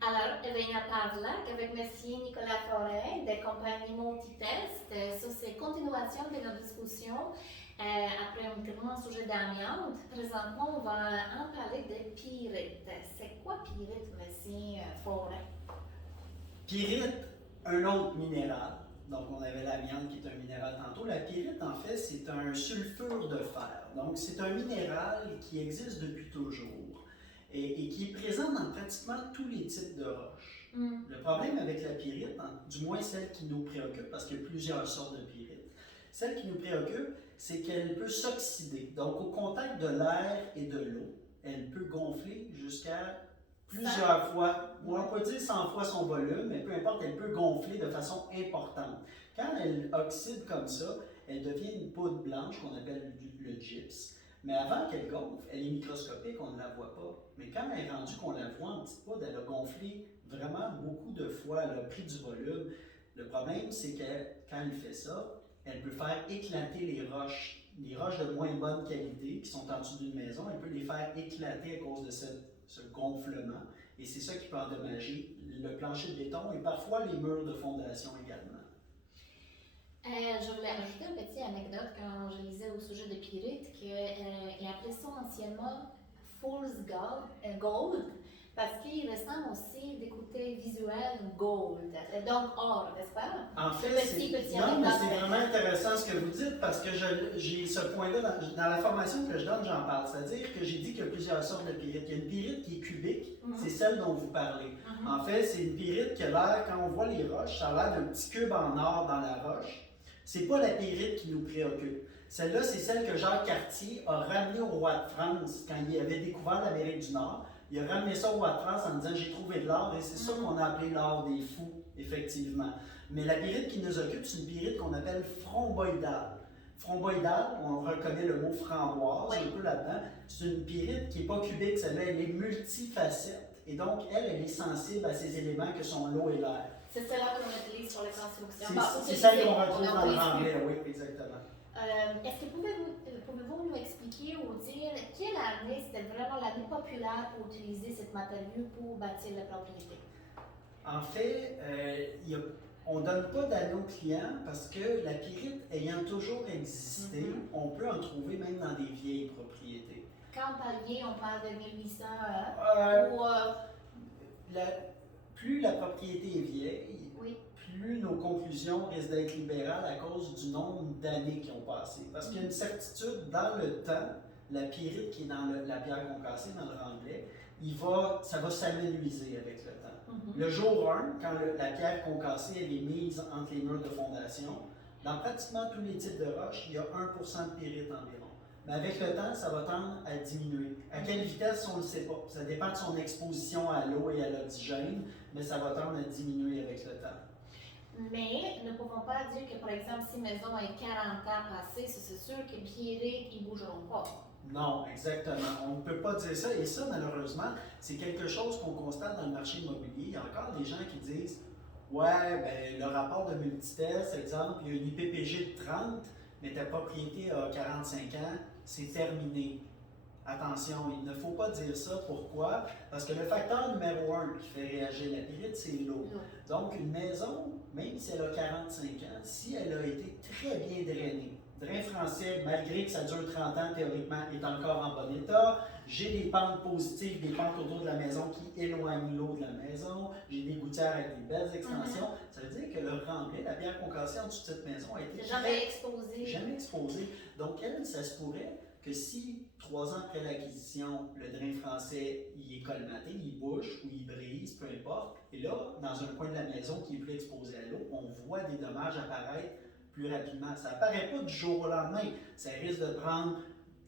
Alors, venha parlar avec Monsieur Nicolas Forêt de compagnie Multitest sur ces continuations de nos discussions après un grand sujet d'amiante. Présentement, on va en parler de pyrite. C'est quoi pyrite, Monsieur Forêt? Pyrite, un autre minéral. Donc, on avait l'amiante qui est un minéral tantôt. La pyrite, en fait, c'est un sulfure de fer. Donc, c'est un minéral qui existe depuis toujours et qui est présent dans pratiquement tous les types de roches. Le problème avec la pyrite, du moins celle qui nous préoccupe, parce qu'il y a plusieurs sortes de pyrite, celle qui nous préoccupe, c'est qu'elle peut s'oxyder. Donc, au contact de l'air et de l'eau, elle peut gonfler jusqu'à plusieurs fois, on peut dire 100 fois son volume, mais peu importe, elle peut gonfler de façon importante. Quand elle oxyde comme ça, elle devient une poudre blanche qu'on appelle le gypse. Mais avant qu'elle gonfle, elle est microscopique, on ne la voit pas. Mais quand elle est rendue qu'on la voit en petite poudre, elle a gonflé vraiment beaucoup de fois, elle a pris du volume. Le problème, c'est que quand elle fait ça, elle peut faire éclater les roches de moins bonne qualité qui sont en dessous d'une maison, elle peut les faire éclater à cause de ce gonflement. Et c'est ça qui peut endommager le plancher de béton et parfois les murs de fondation également. Je voulais ajouter une petite anecdote quand je lisais au sujet de pyrite qu'il appelait ça anciennement fool's gold parce qu'il ressemble aussi du côté visuel gold, donc or, n'est-ce pas? En fait, c'est vraiment intéressant ce que vous dites parce que j'ai ce point-là dans la formation que je donne, j'en parle. C'est-à-dire que j'ai dit qu'il y a plusieurs sortes de pyrite. Il y a une pyrite qui est cubique, c'est celle dont vous parlez. En fait, c'est une pyrite qui a l'air, quand on voit les roches, ça a l'air d'un petit cube en or dans la roche. C'est pas la pyrite qui nous préoccupe. Celle-là, c'est celle que Jacques Cartier a ramenée au roi de France quand il avait découvert l'Amérique du Nord. Il a ramené ça au roi de France en disant « j'ai trouvé de l'or » et c'est ça qu'on a appelé l'or des fous, effectivement. Mais la pyrite qui nous occupe, c'est une pyrite qu'on appelle rhomboïdale. Rhomboïdale, on reconnaît le mot framboise un peu là-dedans. C'est une pyrite qui n'est pas cubique, celle-là, elle est multifacette. Et donc, elle est sensible à ces éléments que sont l'eau et l'air. C'est celle-là qu'on utilise sur les constructions. C'est celle qu'on retrouve dans le remblai, oui, exactement. Est-ce que pouvez-vous nous expliquer ou dire quelle année c'était vraiment l'année populaire pour utiliser cette matériau pour bâtir la propriété? En fait, on ne donne pas d'année aux clients parce que la pyrite ayant toujours existé, on peut en trouver même dans des vieilles propriétés. Quand on parle de 1800 plus la propriété est vieille, plus nos conclusions risquent d'être libérales à cause du nombre d'années qui ont passé. Parce qu'il y a une certitude, dans le temps, la pyrite qui est dans la pierre concassée, dans le remblai, ça va s'amenuiser avec le temps. Le jour 1, quand la pierre concassée elle est mise entre les murs de fondation, dans pratiquement tous les types de roches, il y a 1% de pyrite environ. Mais avec le temps, ça va tendre à diminuer. À quelle vitesse, on ne le sait pas. Ça dépend de son exposition à l'eau et à l'oxygène, mais ça va tendre à diminuer avec le temps. Mais ne pouvons pas dire que, par exemple, si maison a 40 ans passés, c'est sûr que pyrite, ils ne bougeront pas. Non, exactement. On ne peut pas dire ça. Et ça, malheureusement, c'est quelque chose qu'on constate dans le marché immobilier. Il y a encore des gens qui disent « Ouais, ben, le rapport de multitest, exemple, il y a une IPPG de 30, mais ta propriété a 45 ans, c'est terminé. » Attention, il ne faut pas dire ça. Pourquoi? Parce que le facteur numéro 1 qui fait réagir la pyrite, c'est l'eau. Donc, une maison, même si elle a 45 ans, si elle a été très bien drainée, drain français, malgré que ça dure 30 ans, théoriquement, est encore en bon état. J'ai des pentes positives, des pentes autour de la maison qui éloignent l'eau de la maison. J'ai des gouttières avec des belles extensions. Ça veut dire que le remblai, la pierre concassée en dessous de cette maison, a été jamais exposée. Donc, ça se pourrait que si 3 ans après l'acquisition, le drain français il est colmaté, il bouche ou il brise, peu importe, et là, dans un coin de la maison qui est plus exposé à l'eau, on voit des dommages apparaître plus rapidement. Ça n'apparaît pas du jour au lendemain. Ça risque de prendre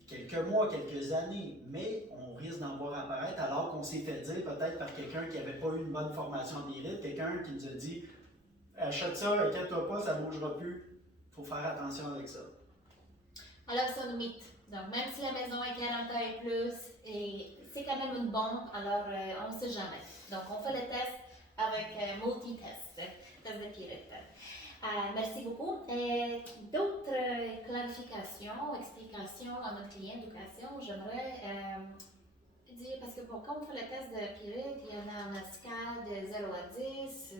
quelques mois, quelques années, mais on risque d'en voir apparaître alors qu'on s'est fait dire peut-être par quelqu'un qui n'avait pas eu une bonne formation en pyrite, quelqu'un qui nous a dit « Achète ça, inquiète-toi pas, ça ne bougera plus. » Il faut faire attention avec ça. Alors, c'est un mythe. Donc, même si la maison est 40 ans et plus, et c'est quand même une bombe, alors on ne sait jamais. Donc, on fait le test avec multitest, test de pyrite. Merci beaucoup. D'autres clarifications, explications à notre client éducation, j'aimerais dire, parce que bon, quand on fait le test de pyrite, il y en a une escale 0 à 10,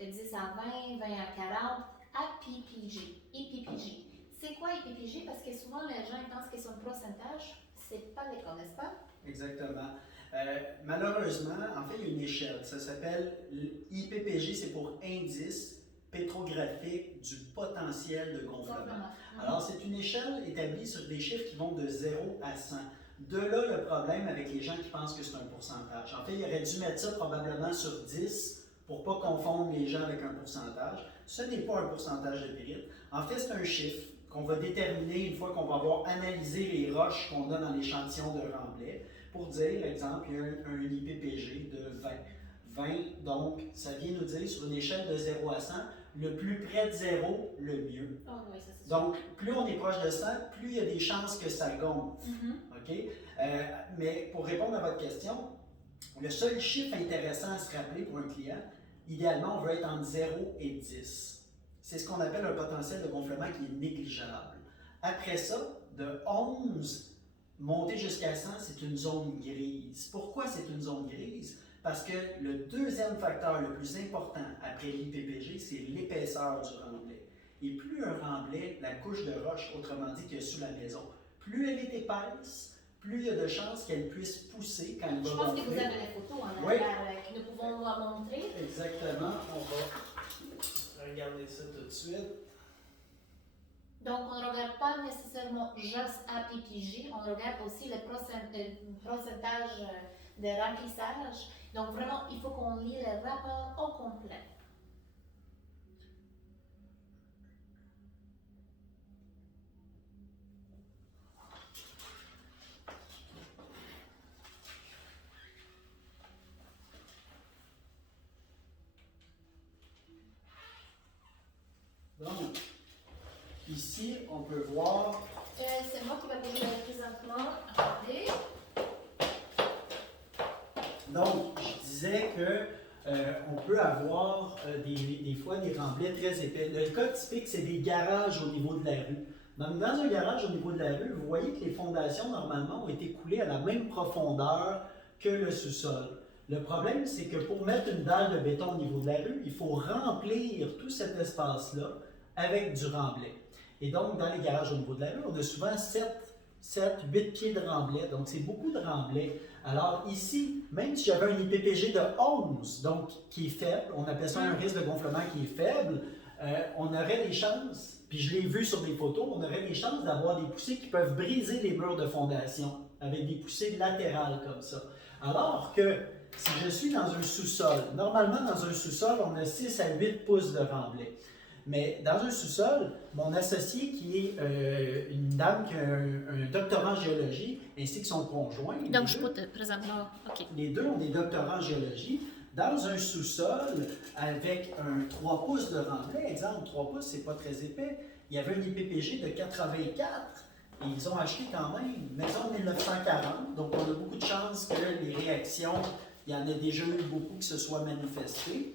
de 10 à 20, 20 à 40, à PPG, IPPG. C'est quoi IPPG? Parce que souvent les gens pensent que c'est un pourcentage, c'est pas le cas, n'est-ce pas? Exactement. Malheureusement, en fait, il y a une échelle. Ça s'appelle IPPG, c'est pour indice pétrographique du potentiel de gonflement. Alors, c'est une échelle établie sur des chiffres qui vont de 0 à 100. De là, le problème avec les gens qui pensent que c'est un pourcentage. En fait, il aurait dû mettre ça probablement sur 10 pour ne pas confondre les gens avec un pourcentage. Ce n'est pas un pourcentage de pyrite. En fait, c'est un chiffre qu'on va déterminer une fois qu'on va avoir analysé les roches qu'on a dans l'échantillon de remblai pour dire, exemple, il y a un IPPG de 20. 20, donc, ça vient nous dire sur une échelle de 0 à 100, le plus près de 0, le mieux. Oh, oui, ça, c'est donc, plus on est proche de 100, plus il y a des chances que ça gonfle. OK? Mais pour répondre à votre question, le seul chiffre intéressant à se rappeler pour un client, idéalement, on veut être entre 0 et 10. C'est ce qu'on appelle un potentiel de gonflement qui est négligeable. Après ça, de 11, monter jusqu'à 100, c'est une zone grise. Pourquoi c'est une zone grise? Parce que le deuxième facteur le plus important après l'IPPG, c'est l'épaisseur du remblai. Et plus un remblai, la couche de roche, autrement dit, qu'il y a sous la maison, plus elle est épaisse, plus il y a de chances qu'elle puisse pousser quand elle va gonfler. Je pense que vous avez les photos en arrière que nous pouvons montrer. Exactement. On va regarder ça tout de suite. Donc, on ne regarde pas nécessairement juste APPG, on regarde aussi le pourcentage de remplissage. Donc, vraiment, il faut qu'on lit le rapport au complet. Donc, ici, on peut voir. C'est moi qui vais vous le présentement. Attendez. Donc, je disais que on peut avoir des fois des remblais très épais. Le cas typique, c'est des garages au niveau de la rue. Dans un garage au niveau de la rue, vous voyez que les fondations, normalement, ont été coulées à la même profondeur que le sous-sol. Le problème, c'est que pour mettre une dalle de béton au niveau de la rue, il faut remplir tout cet espace-là avec du remblai. Et donc, dans les garages au niveau de la rue, on a souvent 8 pieds de remblai. Donc, c'est beaucoup de remblai. Alors ici, même si j'avais un IPPG de 11, donc qui est faible, on appelle ça un risque de gonflement qui est faible, on aurait des chances, puis je l'ai vu sur des photos, on aurait des chances d'avoir des poussées qui peuvent briser les murs de fondation, avec des poussées latérales comme ça. Alors que si je suis dans un sous-sol, normalement dans un sous-sol, on a 6 à 8 pouces de remblai. Mais dans un sous-sol, mon associé qui est une dame qui a un doctorat en géologie, ainsi que son conjoint. Donc, je peux te présenter. OK. Les deux ont des doctorats en géologie. Dans un sous-sol, avec un 3 pouces de remblai, exemple, 3 pouces, c'est pas très épais, il y avait un IPPG de 84. Et ils ont acheté quand même une maison de 1940. Donc, on a beaucoup de chances que les réactions, il y en a déjà eu beaucoup qui se soient manifestées.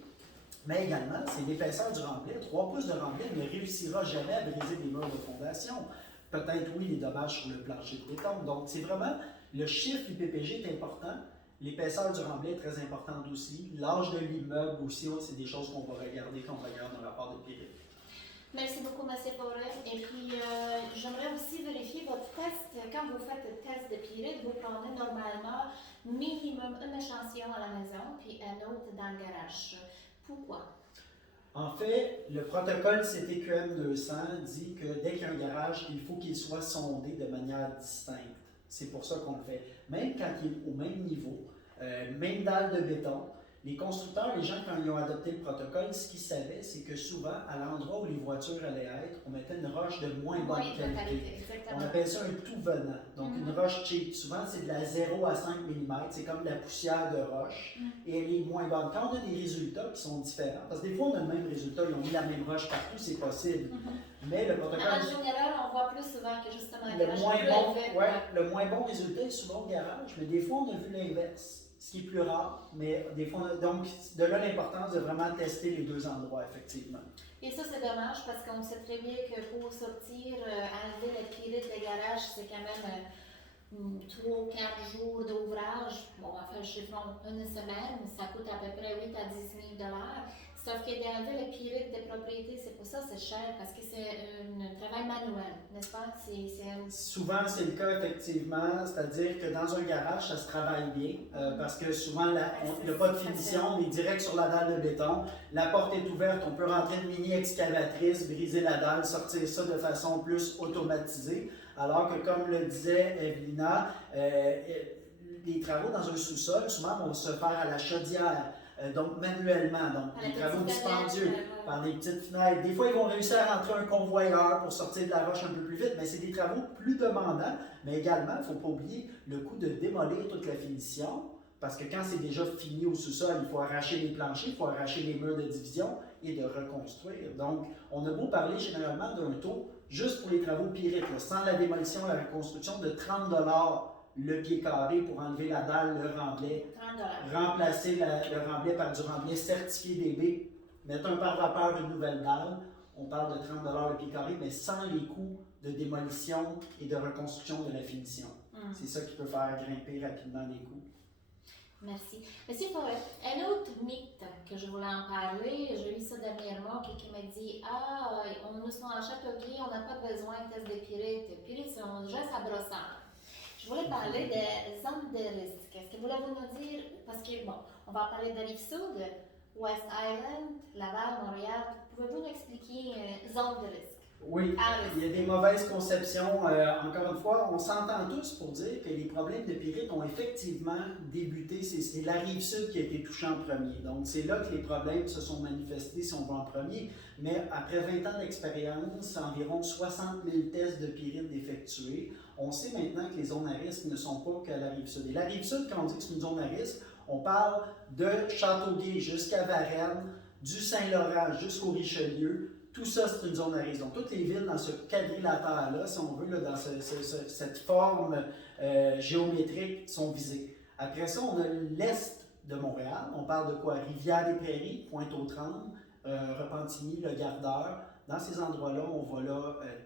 Mais également, c'est l'épaisseur du remblai. 3 pouces de remblai ne réussira jamais à briser les murs de fondation. Peut-être, oui, les dommages sur le plancher de béton. Donc, c'est vraiment, le chiffre IPPG est important. L'épaisseur du remblai est très importante aussi. L'âge de l'immeuble aussi, c'est des choses qu'on va regarder quand on regarde un rapport de pyrite. Merci beaucoup, M. Forêt. Et puis, j'aimerais aussi vérifier votre test. Quand vous faites le test de pyrite, vous prenez normalement minimum un échantillon à la maison, puis un autre dans le garage. Pourquoi? En fait, le protocole CTQM 200 dit que dès qu'il y a un garage, il faut qu'il soit sondé de manière distincte. C'est pour ça qu'on le fait. Même quand il est au même niveau, même dalle de béton, les constructeurs, les gens, quand ils ont adopté le protocole, ce qu'ils savaient, c'est que souvent, à l'endroit où les voitures allaient être, on mettait une roche de moins bonne qualité. On appelle ça un tout venant. Donc, une roche cheap. Souvent, c'est de la 0 à 5 mm. C'est comme de la poussière de roche. Et elle est moins bonne. Quand on a des résultats qui sont différents, parce que des fois, on a le même résultat, ils ont mis la même roche partout, c'est possible. Mais le protocole. En général, on voit plus souvent que justement le moins bon résultat est souvent au garage, mais des fois, on a vu l'inverse. Ce qui est plus rare, mais des fois, donc de là l'importance de vraiment tester les deux endroits, effectivement. Et ça, c'est dommage parce qu'on sait très bien que pour sortir, enlever le pyrite des garages, c'est quand même 3 ou 4 jours d'ouvrage, bon, on va faire chiffrons une semaine, ça coûte à peu près 8 à 10 000 $. Sauf que d'enlever le pyrite des propriétés, c'est pour ça que c'est cher, parce que c'est un travail manuel, n'est-ce pas? Souvent, c'est le cas, effectivement. C'est-à-dire que dans un garage, ça se travaille bien, parce que souvent, il n'y a pas de finition, on est direct sur la dalle de béton. La porte est ouverte, on peut rentrer une mini-excavatrice, briser la dalle, sortir ça de façon plus automatisée. Alors que, comme le disait Evelina, les travaux dans un sous-sol, souvent, vont se faire à la chaudière. Donc manuellement, donc des travaux dispendieux par des petites fenêtres. Des fois, ils vont réussir à rentrer un convoyeur pour sortir de la roche un peu plus vite, mais c'est des travaux plus demandants. Mais également, il ne faut pas oublier le coût de démolir toute la finition, parce que quand c'est déjà fini au sous-sol, il faut arracher les planchers, il faut arracher les murs de division et de reconstruire. Donc, on a beau parler généralement d'un taux, juste pour les travaux pyrites, sans la démolition et la reconstruction, de 30 $ le pied carré pour enlever la dalle, le remblai, remplacer le remblai par du remblai certifié DB, mettre un pare-vapeur, une nouvelle dalle, on parle de 30 $ le pied carré, mais sans les coûts de démolition et de reconstruction de la finition. C'est ça qui peut faire grimper rapidement les coûts. Merci. Monsieur Forêt, un autre mythe que je voulais en parler, j'ai lu ça dernièrement, quelqu'un m'a dit « Ah, nous sommes en Châteauguay, on n'a pas besoin de test de pyrite. Pyrite, c'est un geste à brossard. » Je voulais parler des zones de risque. Est-ce que vous voulez nous dire, parce que bon, on va parler de Rive-Sud, West Island, Laval, Montréal, pouvez-vous nous expliquer zones de risque? Oui, il y a des mauvaises conceptions. Encore une fois, on s'entend tous pour dire que les problèmes de pyrite ont effectivement débuté. C'est la Rive-Sud qui a été touchée en premier. Donc, c'est là que les problèmes se sont manifestés, si on va en premier. Mais après 20 ans d'expérience, environ 60 000 tests de pyrite effectués, on sait maintenant que les zones à risque ne sont pas qu'à la Rive-Sud. Et la Rive-Sud, quand on dit que c'est une zone à risque, on parle de Châteauguay jusqu'à Varennes, du Saint-Laurent jusqu'au Richelieu. Tout ça, c'est une zone à risque. Donc, toutes les villes dans ce quadrilatère-là, si on veut, là, dans cette forme géométrique, sont visées. Après ça, on a l'est de Montréal. On parle de quoi? Rivière-des-Prairies, Pointe-aux-Trembles, Repentigny, Le Gardeur. Dans ces endroits-là, on va là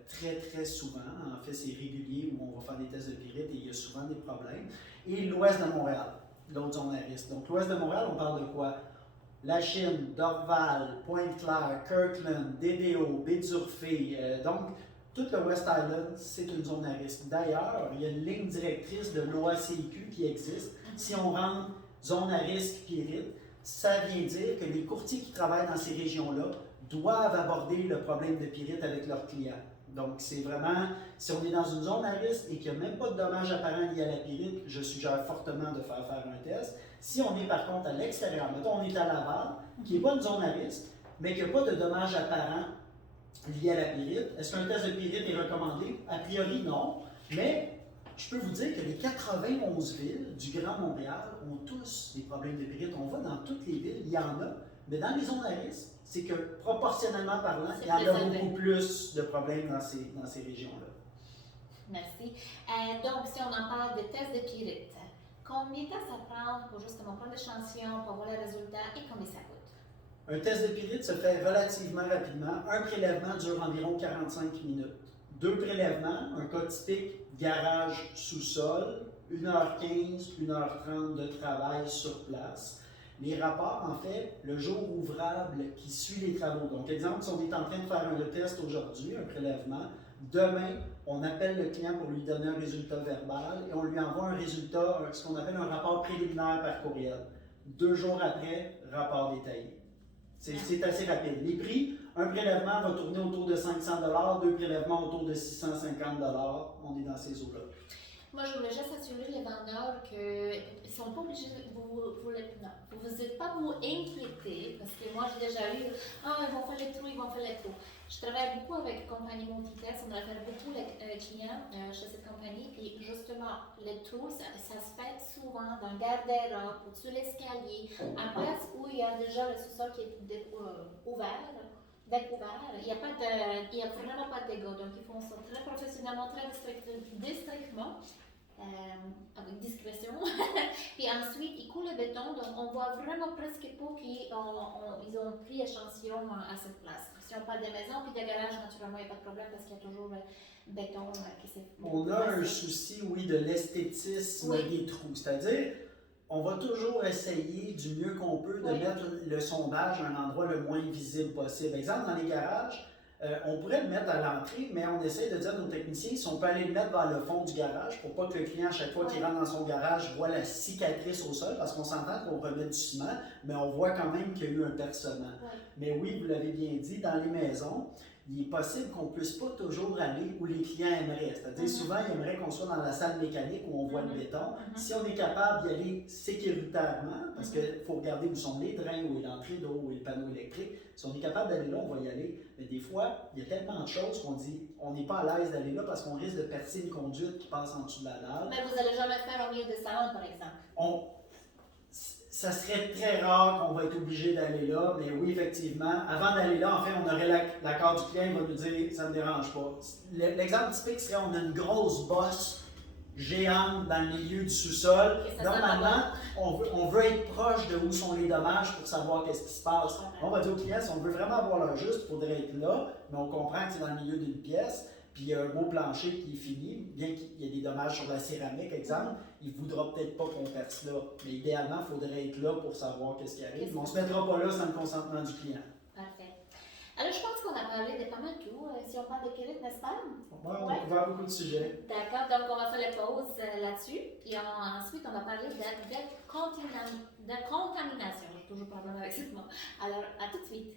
très, très souvent. En fait, c'est régulier où on va faire des tests de pyrite et il y a souvent des problèmes. Et l'ouest de Montréal, l'autre zone à risque. Donc, l'ouest de Montréal, on parle de quoi? La Chine, Dorval, Pointe-Claire, Kirkland, DDO, Baie-d'Urfé. Donc, tout le West Island, c'est une zone à risque. D'ailleurs, il y a une ligne directrice de l'OACIQ qui existe. Si on rentre zone à risque pyrite, ça vient dire que les courtiers qui travaillent dans ces régions-là doivent aborder le problème de pyrite avec leurs clients. Donc, c'est vraiment, si on est dans une zone à risque et qu'il n'y a même pas de dommages apparents liés à la pyrite, je suggère fortement de faire un test. Si on est par contre à l'extérieur, mettons on est à Laval, qui n'est pas une zone à risque, mais qui n'a pas de dommages apparents liés à la pyrite, est-ce qu'un test de pyrite est recommandé? A priori, non. Mais je peux vous dire que les 91 villes du Grand Montréal ont tous des problèmes de pyrite. On va dans toutes les villes, il y en a, mais dans les zones à risque, c'est que proportionnellement parlant, il y en a beaucoup plus de problèmes dans ces régions-là. Merci. Donc, si on en parle de tests de pyrite, combien de temps ça prend pour justement prendre l'échantillon, pour voir les résultats et combien ça coûte? Un test de pyrite se fait relativement rapidement. Un prélèvement dure environ 45 minutes. 2 prélèvements, un cas typique, garage sous-sol, 1h15, 1h30 de travail sur place. Les rapports, en fait, le jour ouvrable qui suit les travaux. Donc, exemple, si on est en train de faire un test aujourd'hui, un prélèvement, demain, on appelle le client pour lui donner un résultat verbal et on lui envoie un résultat, ce qu'on appelle un rapport préliminaire par courriel. 2 jours après, rapport détaillé. C'est assez rapide. Les prix, un prélèvement va tourner autour de 500 $, 2 prélèvements autour de 650 $. On est dans ces eaux-là. Moi, je voulais juste assurer les vendeurs qu'ils ne sont pas obligés de vous n'êtes pas vous inquiéter, parce que moi, j'ai déjà eu « Ah, ils vont faire les trous, ils vont faire les trous ». Je travaille beaucoup avec la compagnie Multitest, on réfère beaucoup les clients chez cette compagnie, puis justement, les trous, ça se fait souvent dans le garde-robe, au-dessus de l'escalier, en place où il y a déjà le sous-sol qui est ouvert. Découvert, il n'y a vraiment pas de dégâts, donc ils font ça très professionnellement, très districtement. avec discrétion. Puis ensuite, ils coulent le béton, donc on voit vraiment presque pas qu'ils ont pris échantillon à cette place. Si on parle des maisons puis des garages, naturellement, il n'y a pas de problème parce qu'il y a toujours le béton qui s'est. On a un souci, oui, de l'esthétisme des trous. C'est-à-dire, on va toujours essayer du mieux qu'on peut de mettre le sondage à un endroit le moins visible possible. Exemple, dans les garages, on pourrait le mettre à l'entrée, mais on essaie de dire à nos techniciens si on peut aller le mettre vers le fond du garage pour pas que le client, à chaque fois qu'il rentre dans son garage, voit la cicatrice au sol, parce qu'on s'entend qu'on remet du ciment, mais on voit quand même qu'il y a eu un percement. Mais oui, vous l'avez bien dit, dans les maisons, il est possible qu'on ne puisse pas toujours aller où les clients aimeraient. C'est-à-dire, souvent, ils aimeraient qu'on soit dans la salle mécanique où on voit le béton. Si on est capable d'y aller sécuritairement, parce qu'il faut regarder où sont les drains, où est l'entrée d'eau, où est le panneau électrique, si on est capable d'aller là, on va y aller. Mais des fois, il y a tellement de choses qu'on dit on n'est pas à l'aise d'aller là parce qu'on risque de percer une conduite qui passe en dessous de la dalle. Mais vous n'allez jamais faire au milieu de salon, par exemple. Ça serait très rare qu'on va être obligé d'aller là, mais oui, effectivement, avant d'aller là, en fait, on aurait l'accord du client, il va nous dire ça ne me dérange pas. L'exemple typique serait on a une grosse bosse géante dans le milieu du sous-sol. Normalement, on veut être proche de où sont les dommages pour savoir qu'est-ce qui se passe. On va dire au client, si on veut vraiment avoir l'heure juste, il faudrait être là, mais on comprend que c'est dans le milieu d'une pièce. Puis il y a un beau plancher qui est fini, bien qu'il y ait des dommages sur la céramique, exemple, il ne voudra peut-être pas qu'on perce là. Mais idéalement, il faudrait être là pour savoir qu'est-ce qui arrive. Mais on ne se mettra pas là sans le consentement du client. Parfait. Alors, je pense qu'on a parlé de pas mal de tout. Si on parle de Québec, n'est-ce pas? On a couvert beaucoup de sujets. D'accord, donc on va faire la pause là-dessus. Et ensuite, on va parler de contamination. J'ai toujours problème avec ce mot. Alors, à tout de suite.